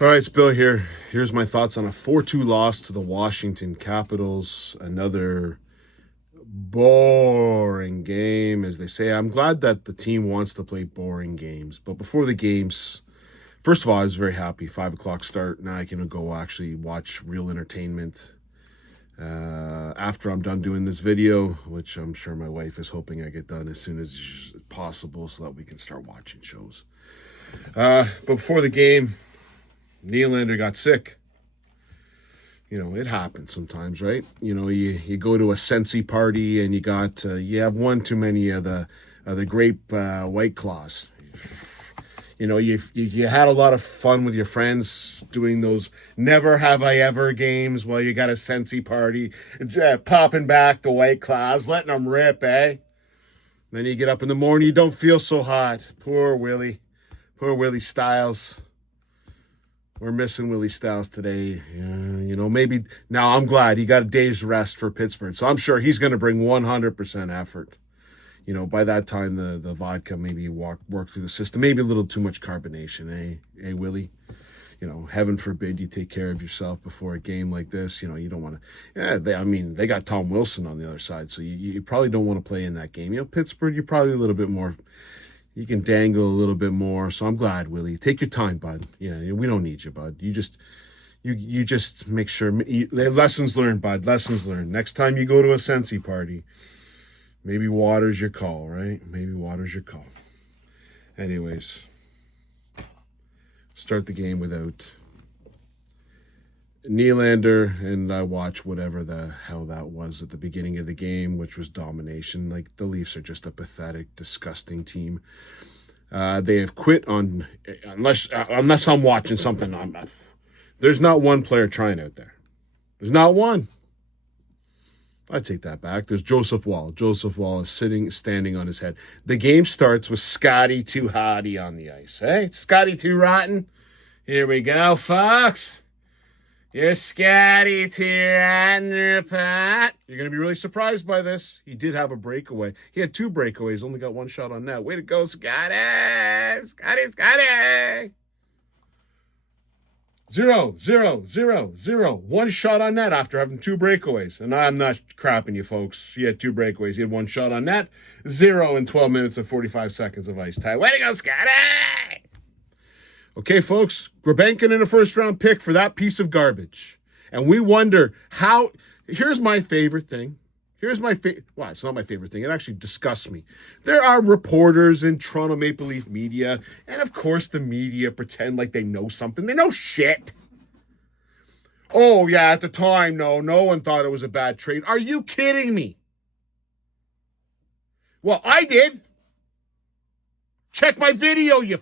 All right, it's Bill here. Here's my thoughts on a 4-2 loss to the Washington Capitals. Another boring game, as they say. I'm glad that the team wants to play boring games. But before the games, first of all, I was very happy. 5 o'clock start. Now I can go actually watch real entertainment after I'm done doing this video, which I'm sure my wife is hoping I get done as soon as possible so that we can start watching shows. But before the game, Nylander got sick. It happens sometimes, right? You go to a Sensi party and you have one too many of the grape White Claws. You had a lot of fun with your friends doing those never have I ever games while you got a Sensi party, popping back the White Claws, letting them rip, eh? Then you get up in the morning, you don't feel so hot. Poor Willie Styles. We're missing Willie Styles today. Maybe now I'm glad he got a day's rest for Pittsburgh. So I'm sure he's going to bring 100% effort. By that time, the vodka maybe work through the system. Maybe a little too much carbonation, eh, Willie? Heaven forbid you take care of yourself before a game like this. You don't want to. Yeah, they got Tom Wilson on the other side, so you probably don't want to play in that game. Pittsburgh, you're probably a little bit more. You can dangle a little bit more. So I'm glad, Willie. Take your time, bud. Yeah, we don't need you, bud. You just make sure. Lessons learned, bud. Lessons learned. Next time you go to a Sensi party, maybe water's your call, right? Maybe water's your call. Anyways, start the game without Nylander, and I watch whatever the hell that was at the beginning of the game, which was domination. Like, the Leafs are just a pathetic, disgusting team. They have quit on, unless I'm watching something. There's not one player trying out there. There's not one. I take that back. There's Joseph Woll. Joseph Woll is standing on his head. The game starts with Scotty Too Hotty on the ice. Hey, Scotty Too Rotten. Here we go, Fox. You're Scotty Too Rotten, Pat. You're going to be really surprised by this. He did have a breakaway. He had 2 breakaways, only got 1 shot on net. Way to go, Scotty. Scotty. 0, 0, 0, 0. 1 shot on net after having 2 breakaways. And I'm not crapping you, folks. He had 2 breakaways. He had 1 shot on net. 0 in 12 minutes and 45 seconds of ice time. Way to go, Scotty! Okay, folks, Gulbenkian in a first-round pick for that piece of garbage. And we wonder how. Here's my favorite thing. Well, it's not my favorite thing. It actually disgusts me. There are reporters in Toronto Maple Leaf media, and of course the media pretend like they know something. They know shit. Oh, yeah, at the time, no one thought it was a bad trade. Are you kidding me? Well, I did. Check my video, you.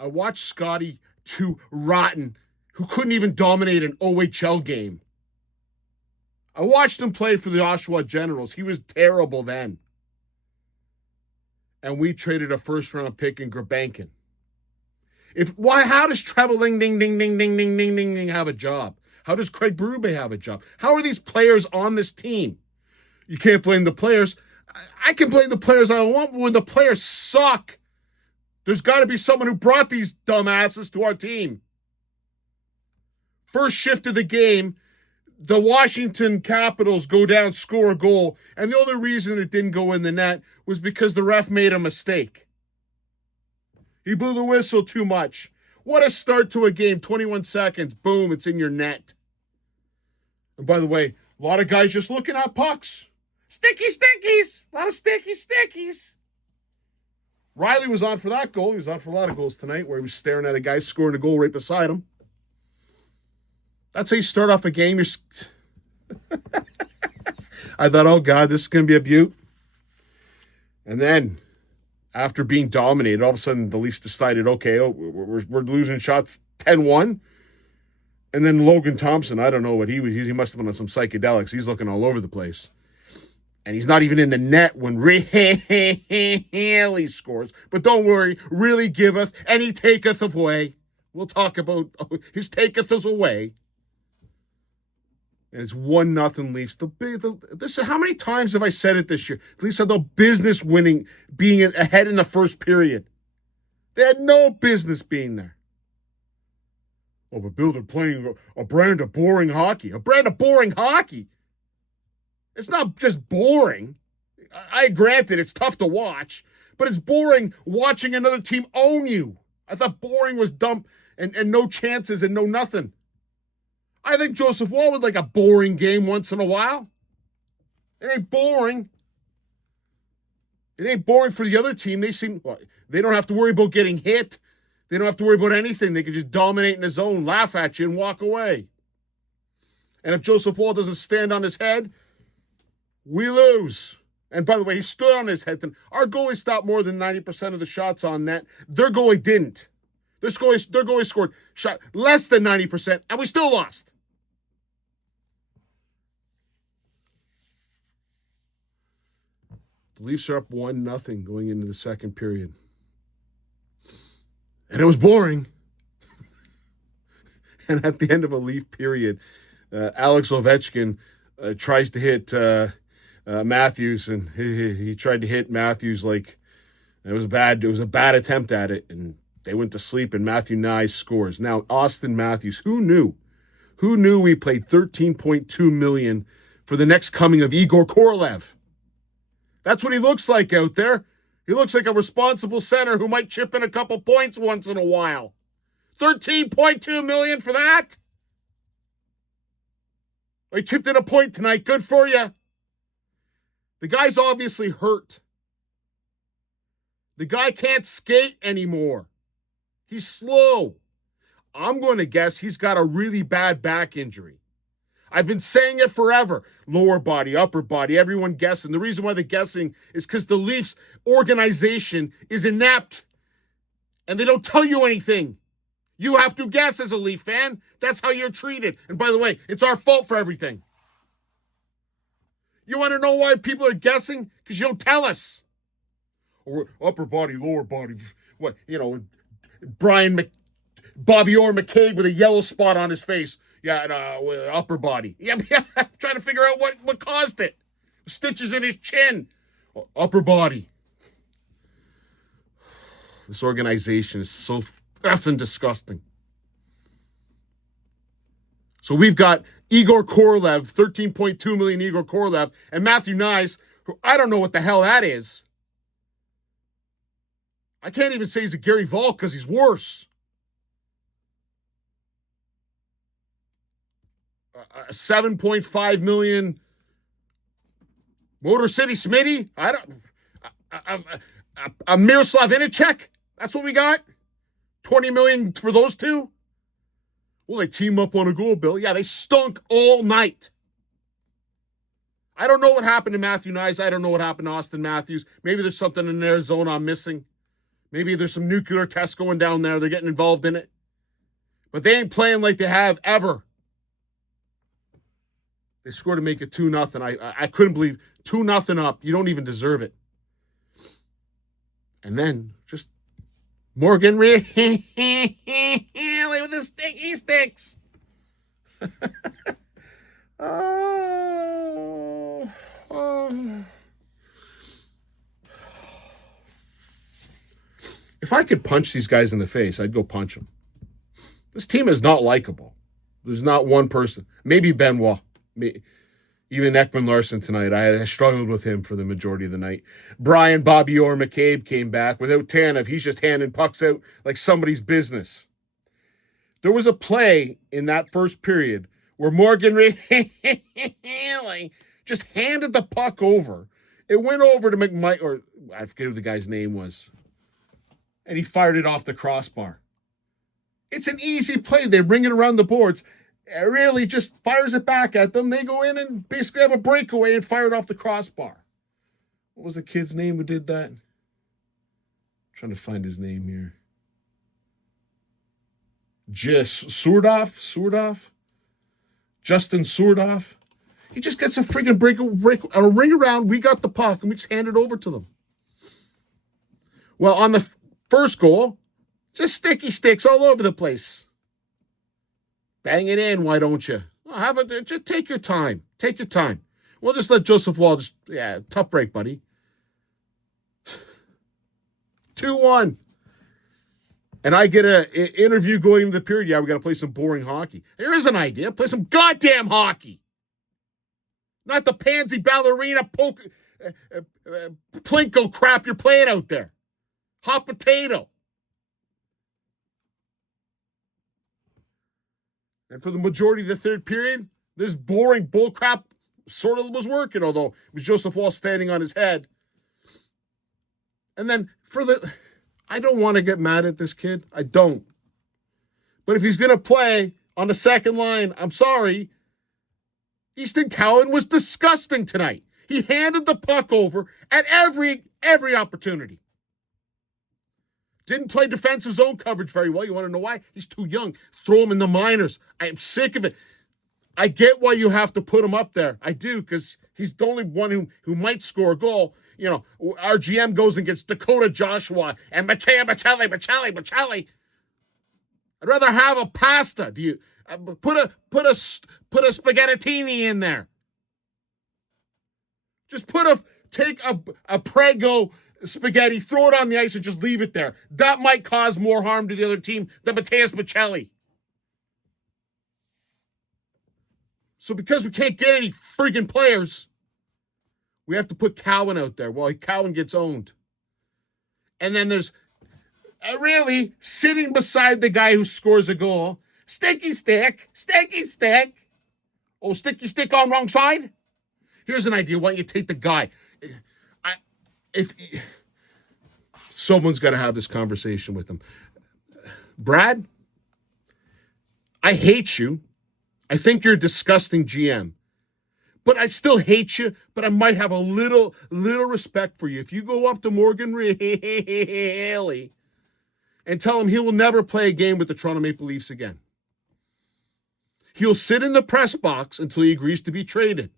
I watched Scotty Too Rotten, who couldn't even dominate an OHL game. I watched him play for the Oshawa Generals. He was terrible then. And we traded a first-round pick in Gulbenkian. How does Trevor Ding have a job? How does Craig Berube have a job? How are these players on this team? You can't blame the players. I can blame the players I want, but when the players suck, there's got to be someone who brought these dumbasses to our team. First shift of the game, the Washington Capitals go down, score a goal, and the only reason it didn't go in the net was because the ref made a mistake. He blew the whistle too much. What a start to a game. 21 seconds. Boom, it's in your net. And by the way, a lot of guys just looking at pucks. Sticky stickies. A lot of sticky stickies. Riley was on for that goal. He was on for a lot of goals tonight where he was staring at a guy scoring a goal right beside him. That's how you start off a game. I thought, oh, God, this is going to be a beaut. And then, after being dominated, all of a sudden the Leafs decided, okay, we're losing shots 10-1. And then Logan Thompson, I don't know what he was. He must have been on some psychedelics. He's looking all over the place. And he's not even in the net when really scores. But don't worry, really giveth, and he taketh away. We'll talk about his taketh us away. And it's 1-0 Leafs. How many times have I said it this year? The Leafs had no business winning, being ahead in the first period. They had no business being there. Oh, but Bill, they're playing a brand of boring hockey. A brand of boring hockey? It's not just boring. I granted it's tough to watch, but it's boring watching another team own you. I thought boring was dumb and no chances and no nothing. I think Joseph Woll would like a boring game once in a while. It ain't boring. It ain't boring for the other team. They don't have to worry about getting hit. They don't have to worry about anything. They can just dominate in the zone, laugh at you, and walk away. And if Joseph Woll doesn't stand on his head, we lose. And by the way, he stood on his head. Our goalie stopped more than 90% of the shots on net. Their goalie didn't. Their goalie scored shot less than 90%, and we still lost. The Leafs are up 1-0 going into the second period. And it was boring. And at the end of a Leaf period, Alex Ovechkin tries to hit Matthews, and he tried to hit Matthews like it was a bad attempt at it, and they went to sleep, and Matthew Knies scores. Now, Austin Matthews, who knew? Who knew we played $13.2 million for the next coming of Igor Korolev? That's what he looks like out there. He looks like a responsible center who might chip in a couple points once in a while. $13.2 million for that? He chipped in a point tonight. Good for you. The guy's obviously hurt. The guy can't skate anymore. He's slow. I'm going to guess he's got a really bad back injury. I've been saying it forever. Lower body, upper body, everyone guessing. The reason why they're guessing is because the Leafs organization is inept. And they don't tell you anything. You have to guess as a Leaf fan. That's how you're treated. And by the way, it's our fault for everything. You want to know why people are guessing? Because you don't tell us. Or upper body, lower body. What, Bobby Orr McCabe with a yellow spot on his face. Yeah, and upper body. Yeah, trying to figure out what caused it. Stitches in his chin. Upper body. This organization is so effing disgusting. So we've got Igor Korolev, $13.2 million Igor Korolev, and Matthew Knies, who I don't know what the hell that is. I can't even say he's a Gary Volk because he's worse. $7.5 million Motor City Smitty. A Miroslav Inicek. That's what we got. $20 million for those two. Well, they team up on a goal, Bill. Yeah, they stunk all night. I don't know what happened to Matthew Knies. I don't know what happened to Austin Matthews. Maybe there's something in Arizona I'm missing. Maybe there's some nuclear tests going down there. They're getting involved in it. But they ain't playing like they have ever. They scored to make it 2-0. I couldn't believe 2-0 up. You don't even deserve it. And then just Morgan with the sticky sticks. If I could punch these guys in the face, I'd go punch them. This team is not likable. There's not one person. Maybe Benoit. Even Ekman Larson tonight. I struggled with him for the majority of the night. Brian Bobby Orr McCabe came back. Without Tanev, he's just handing pucks out like somebody's business. There was a play in that first period where Morgan just handed the puck over. It went over to McMike, or I forget who the guy's name was. And he fired it off the crossbar. It's an easy play. They ring it around the boards. It really just fires it back at them. They go in and basically have a breakaway and fire it off the crossbar. What was the kid's name who did that? I'm trying to find his name here. Surdoff? Justin Surdoff? He just gets a freaking break, a ring around. We got the puck and we just hand it over to them. Well, on the first goal, just sticky sticks all over the place. Bang it in, why don't you? Well, just take your time. Take your time. We'll just let Joseph Woll tough break, buddy. 2-1. and I get an interview going into the period, yeah, we got to play some boring hockey. There is an idea. Play some goddamn hockey. Not the pansy ballerina plinko crap you're playing out there. Hot potato. And for the majority of the third period, this boring bullcrap sort of was working, although it was Joseph Woll standing on his head. And then I don't want to get mad at this kid. I don't. But if he's going to play on the second line, I'm sorry. Easton Cowan was disgusting tonight. He handed the puck over at every opportunity. Didn't play defensive zone coverage very well. You want to know why? He's too young. Throw him in the minors. I am sick of it. I get why you have to put him up there. I do, because he's the only one who might score a goal. You know, our GM goes and gets Dakota Joshua and Matteo Bocelli. I'd rather have a pasta. Do you put a spaghettini in there? Just take a Prego spaghetti, throw it on the ice, and just leave it there. That might cause more harm to the other team than Matteo Bocelli. So because we can't get any freaking players, we have to put Cowan out there while Cowan gets owned. And then there's really sitting beside the guy who scores a goal. Sticky stick. Oh, sticky stick on wrong side? Here's an idea. Why don't you take the guy? Someone's got to have this conversation with him. Brad, I hate you. I think you're a disgusting GM. But I still hate you, but I might have a little respect for you. If you go up to Morgan Rielly and tell him he will never play a game with the Toronto Maple Leafs again. He'll sit in the press box until he agrees to be traded.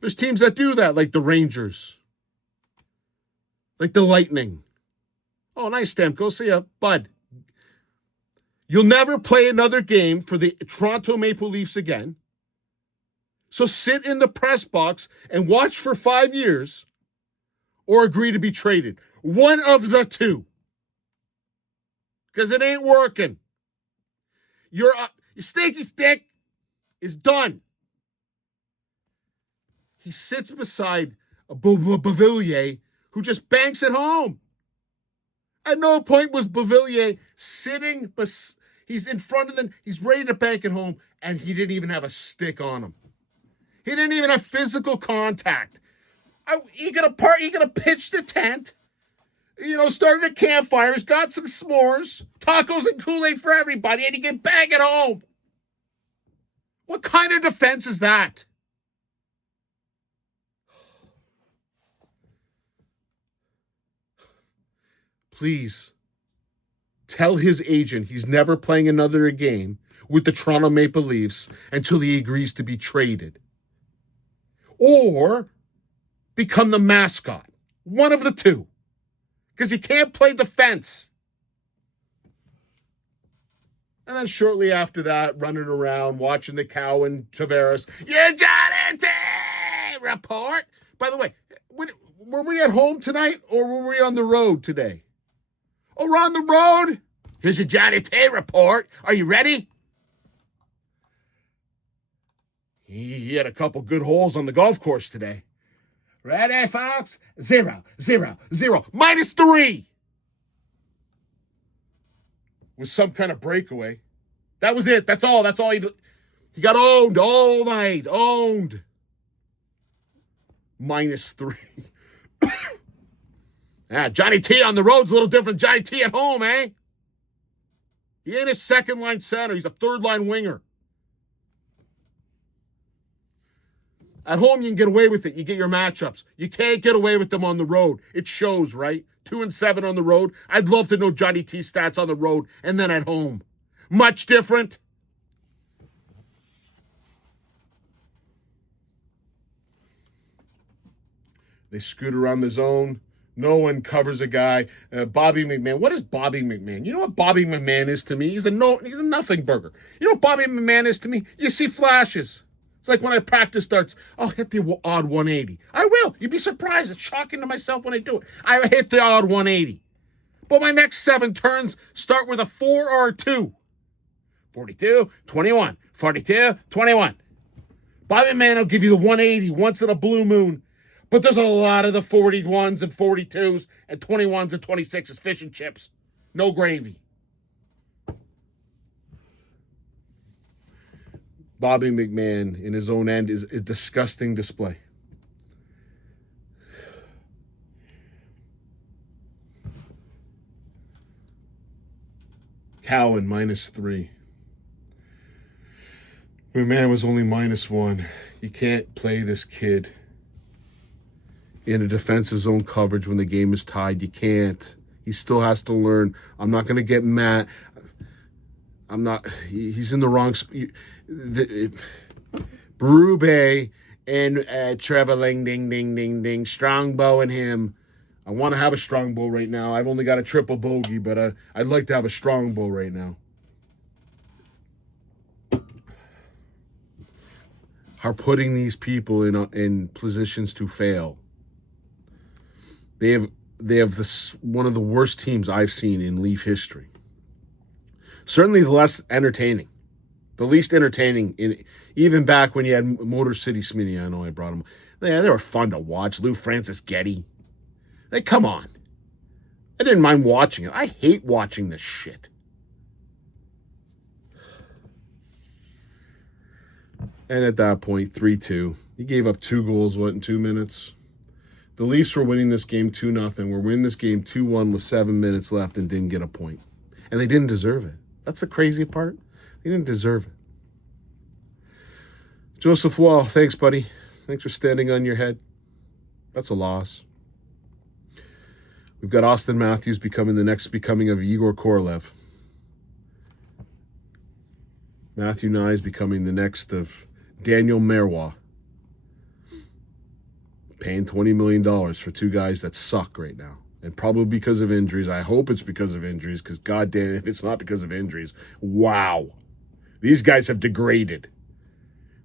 There's teams that do that, like the Rangers. Like the Lightning. Oh, nice, Stamkos. See ya, bud. You'll never play another game for the Toronto Maple Leafs again. So sit in the press box and watch for 5 years or agree to be traded. One of the two. Because it ain't working. Your sticky stick is done. He sits beside a Beauvillier who just banks it home. At no point was Beauvillier sitting, he's in front of them, he's ready to bank it home, and he didn't even have a stick on him. He didn't even have physical contact. He could have pitched the tent, started a campfire, he's got some s'mores, tacos and Kool-Aid for everybody, and he can bang it home. What kind of defense is that? Please tell his agent he's never playing another game with the Toronto Maple Leafs until he agrees to be traded. Or become the mascot. One of the two. Because he can't play defense. And then shortly after that, running around, watching the Cowan Tavares, you Johnny T report. By the way, were we at home tonight or were we on the road today? Oh, we're on the road. Here's your Johnny T report. Are you ready? He had a couple good holes on the golf course today. Ready, folks? 0, 0, 0. -3. Was some kind of breakaway. That was it. That's all. He got owned all night. Owned. -3. Johnny T on the road's a little different. Johnny T at home, eh? He ain't a second-line center. He's a third-line winger. At home, you can get away with it. You get your matchups. You can't get away with them on the road. It shows, right? 2-7 on the road. I'd love to know Johnny T stats on the road and then at home. Much different. They scoot around the zone. No one covers a guy. Bobby McMann. What is Bobby McMann? You know what Bobby McMann is to me? He's a nothing burger. You know what Bobby McMann is to me? You see flashes. It's like when I practice darts, I'll hit the odd 180. I will. You'd be surprised. It's shocking to myself when I do it. I hit the odd 180. But my next 7 turns start with a 4 or a 2. 42, 21, 42, 21. Bobby Man will give you the 180 once in a blue moon. But there's a lot of the 41s and 42s and 21s and 26s fish and chips. No gravy. Bobby McMahon in his own end is a disgusting display. Cowan -3. McMahon was only -1. You can't play this kid in a defensive zone coverage when the game is tied. You can't. He still has to learn. I'm not going to get mad. He's in the wrong Berube and Trevor ding, Strongbow and him. I want to have a Strongbow right now. I've only got a triple bogey, but I'd like to have a Strongbow right now. Are putting these people in positions to fail. They have this one of the worst teams I've seen in Leaf history. Certainly the least entertaining. The least entertaining, even back when you had Motor City Smitty. I know I brought them. They were fun to watch. Lou Francis Getty. Come on. I didn't mind watching it. I hate watching this shit. And at that point, 3-2. He gave up 2 goals, in 2 minutes? The Leafs were winning this game 2-0. We're winning this game 2-1 with 7 minutes left and didn't get a point. And they didn't deserve it. That's the crazy part. They didn't deserve it. Joseph Wall, thanks, buddy. Thanks for standing on your head. That's a loss. We've got Austin Matthews becoming the next becoming of Igor Korolev. Matthew Nyes becoming the next of Daniel Marois. Paying $20 million for 2 guys that suck right now. And probably because of injuries. I hope it's because of injuries, because goddamn, if it's not because of injuries, wow. These guys have degraded.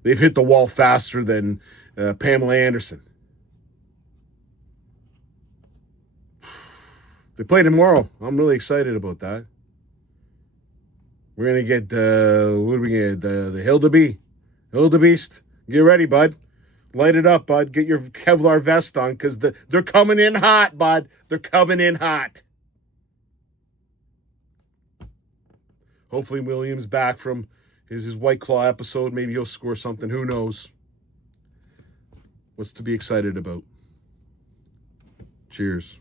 They've hit the wall faster than Pamela Anderson. They play tomorrow. I'm really excited about that. We're going to get, what do we get? The Hildebeest. Get ready, bud. Light it up, bud. Get your Kevlar vest on, because they're coming in hot, bud. They're coming in hot. Hopefully Williams back from his White Claw episode. Maybe he'll score something. Who knows? What's to be excited about? Cheers.